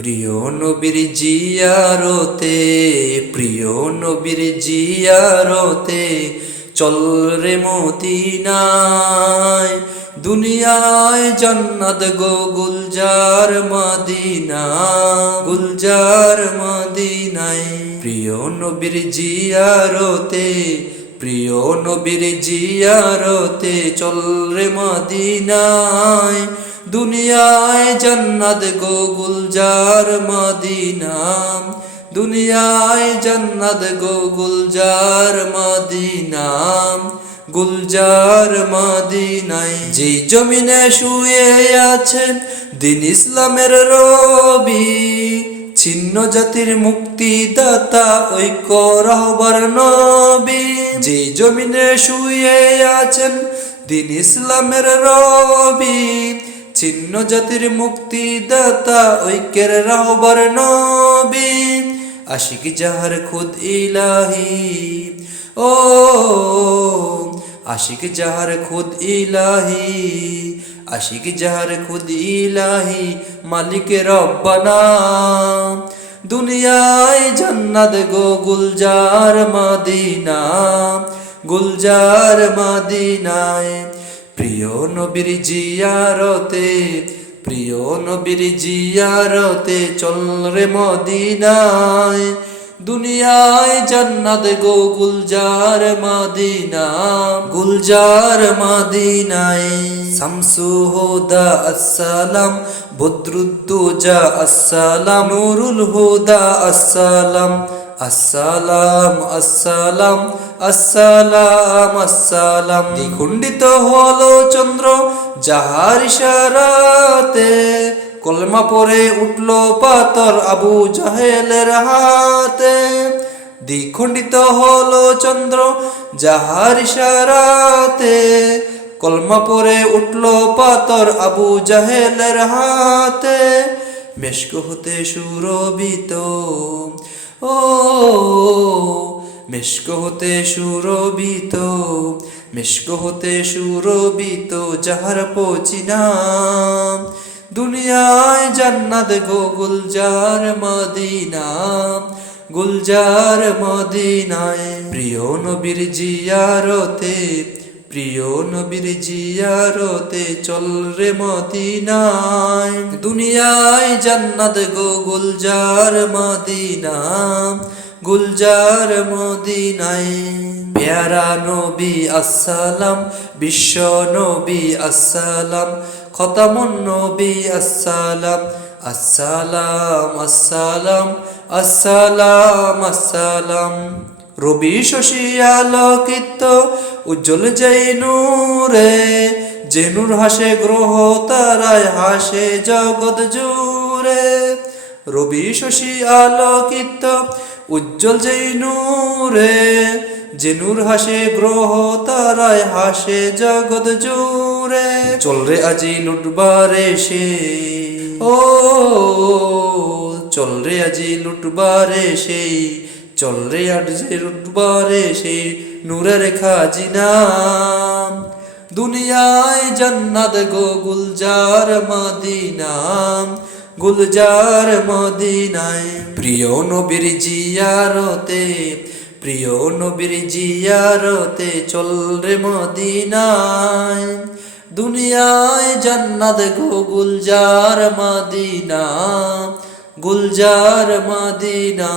প্রিয় নবীর জিয়ারতে, প্রিয় নবীর জিয়ারতে, চল রে মদিনায়। দুনিয়ায় জান্নাত গো গুলজার মদিনা, গুলজার মদিনায়। প্রিয় নবীর জিয়ারতে, প্রিয় নবীর জিয়ারতে, চল রে মদিনায়। দুনিয়ায় জান্নাত গো গুলজার মদিনা, দুনিয়ায় জান্নাত গো গুলজার মদিনা, গুলজার মদিনায়। যে জমিনে শুয়ে আছেন দিন ইসলামের রবি, ছিন্ন জাতির মুক্তিদাতা ঐক্য রাহবার নবী। যে জমিনে শুয়ে আছেন দিন ইসলামের রবি, ছিন্ন জাতির মুক্তিদাতা ঐক্যের রাহবার নবী। আশিক যাহার খুদ ইলাহি, ও আশিক যাহার খুদ ইলাহি, আশিক যাহার খুদ ইলাহি, মালিক রব্বানা। দুনিয়ায় জান্নাত গো গুলজার মদিনা, গুলজার মদিনায়। প্রিয় নবীর জিয়ারতে, প্রিয় নবীর জিয়ারতে, চল রে মদিনায়। দুনিয়ায় জান্নাত গো গুলজার মদিনা, গুলজার মদিনায়। শামসু হুদা আসসালাম, বদরুদ্দুজা আসসালাম, নুরুল হুদা আসসালাম, আসসালাম আসসালাম আসসালাম আসসালাম। দ্বিখণ্ডিত হলো চন্দ্র যাহার ইশারাতে, কলমা পরে উঠলো পাথর আবু জাহেলের হাতে। দ্বিখণ্ডিত হলো চন্দ্র যাহার ইশারাতে, কলমা পরে উঠলো পাথর আবু জাহেলের হাতে। মেশক হতে সুরবিত, ও মেশক হতে সুরবিত, মেশক হতে সুরবিত, যাহার পচিনা। দুনিয়ায় জান্নাত গো গুলজার মদিনা, গুলজার মদিনায়। প্রিয় নবীর জিয়ারতে, প্রিয় নবীর জিয়ারতে, চল রে মদিনায়। দুনিয়ায় জান্নাত গো গুলজার মদিনা, গুলজার মদিনায়। প্যারা নবী আসসালাম, বিশ্ব নবী আসসালাম, খতামুন নবী আসসালাম, আসসালাম আসসালাম আসসালাম আসসালাম। রবি শশী আলোকিত উজ্জ্বল যেই নূরে, যে নূর হাসে গ্রহ তারায় হাসে জগৎ জুড়ে। রবি শশী আলোকিত উজ্জ্বল যেই নূরে, যে নূর হাসে গ্রহ তারায় হাসে জগৎ জুড়ে। চল রে আজি লুটবারে সে, ও চল রে আজি লুটবারে সেই, চল রে আজি লুটবারে সেই, নূরের খাজিনা। দুনিয়ায় জান্নাত গো গুলজার মদিনা, গুলজার মদিনায়। প্রিয় নবীর জিয়ারতে, প্রিয় নবীর জিয়ারতে, চল রে মদিনায়। দুনিয়ায় জান্নাত গো গুলজার মদিনা, গুলজার মদিনা।